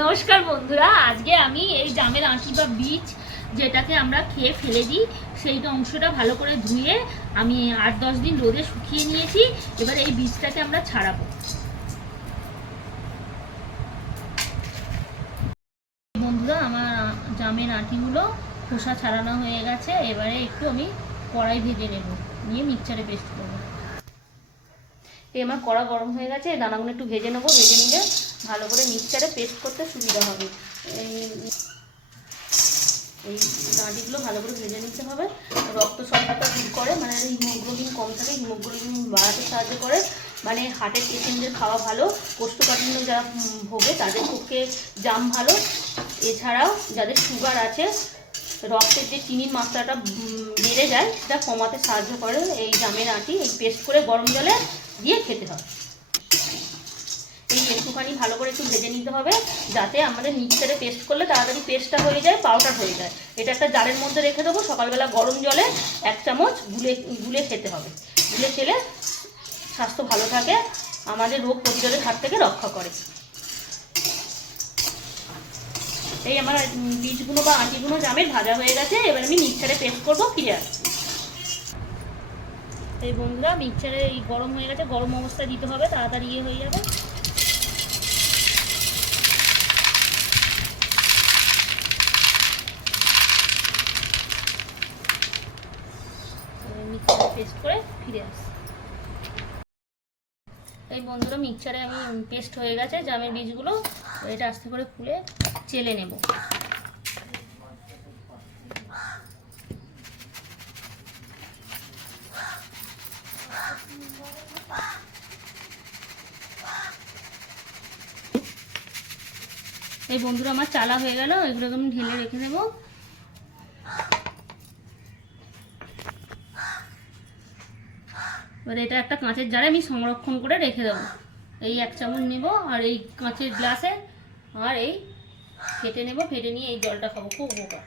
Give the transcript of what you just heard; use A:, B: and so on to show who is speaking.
A: নমস্কার বন্ধুরা, আজকে আমি এই জামের আঁটি বা বীজ যেটাকে আমরা খেয়ে ফেলে দিই সেই অংশটা ভালো করে ধুয়ে আমি আট দশ দিন রোদে শুকিয়ে নিয়েছি, এবার এই বীজটাকে আমরা ছাড়াবো। বন্ধুরা, আমার জামের আঁটিগুলো খোসা ছাড়ানো হয়ে গেছে, এবারে একটু আমি কড়াই ভেজে নেব, নিয়ে মিক্সচারে পেস্ট করব। এই আমার কড়া গরম হয়ে গেছে দানাগুলো একটু ভেজে নেব, ভেজে নিলে ভালো করে মিক্সচারে পেস্ট করতে সুবিধা হবে। এই এই দাঁড়িগুলো ভালো করে ভেজে নিতে হবে। রক্ত শর্করাটা দূর করে মানে হিমোগ্লোবিন কম থাকে, হিমোগ্লোবিন বাড়াতে সাহায্য করে। মানে হার্টের পেশেন্টদের খাওয়া ভালো কোষ্ঠকাঠিন্য যারা ভোগে তাদের পক্ষে জাম ভালো। এছাড়াও যাদের সুগার আছে, রক্তের যে চিনির মাত্রাটা বেড়ে যায়, সেটা কমাতে সাহায্য করে এই জামের আঁটি। এই পেস্ট করে গরম জলে দিয়ে খেতে হয় এই একটুখানি ভালো করে একটু ভেজে নিতে হবে, যাতে আমাদের মিক্সারে পেস্ট করলে তাড়াতাড়ি পেস্টটা হয়ে যায় পাউডার হয়ে যায়। এটা একটা জারের মধ্যে রেখে দেবো, সকালবেলা গরম জলে এক চামচ গুলে গুলে খেতে হবে। গুলে খেলে স্বাস্থ্য ভালো থাকে, আমাদের রোগ প্রতিরোধের হাত থেকে রক্ষা করে। এই আমার বীজগুলো বা আঁটিগুলো জামের ভাজা হয়ে গেছে, এবার আমি মিক্সারে পেস্ট করব, ফিরে আসছি এই বন্ধুরা মিক্সারে এই গরম হয়ে গেছে, গরম অবস্থায় দিতে হবে, তাড়াতাড়ি ইয়ে হয়ে যাবে। পেস্ট করে ফিরে এই বন্ধুরা মিক্সারে আমি পেস্ট হয়ে গেছে, জামের বীজগুলো এটা আস্তে করে খুলে চেলে নেব। এই বন্ধুরা, আমার চালা হয়ে গেল এগুলো আমি ঢেলে রেখে দেবো। এবার এটা একটা কাঁচের জারে আমি সংরক্ষণ করে রেখে দেবো। এই এক চামচ নেব, আর এই কাঁচের গ্লাসে, আর এই ফেটে নেব, ফেটে নিয়ে এই জলটা খাব, খুব উপকার।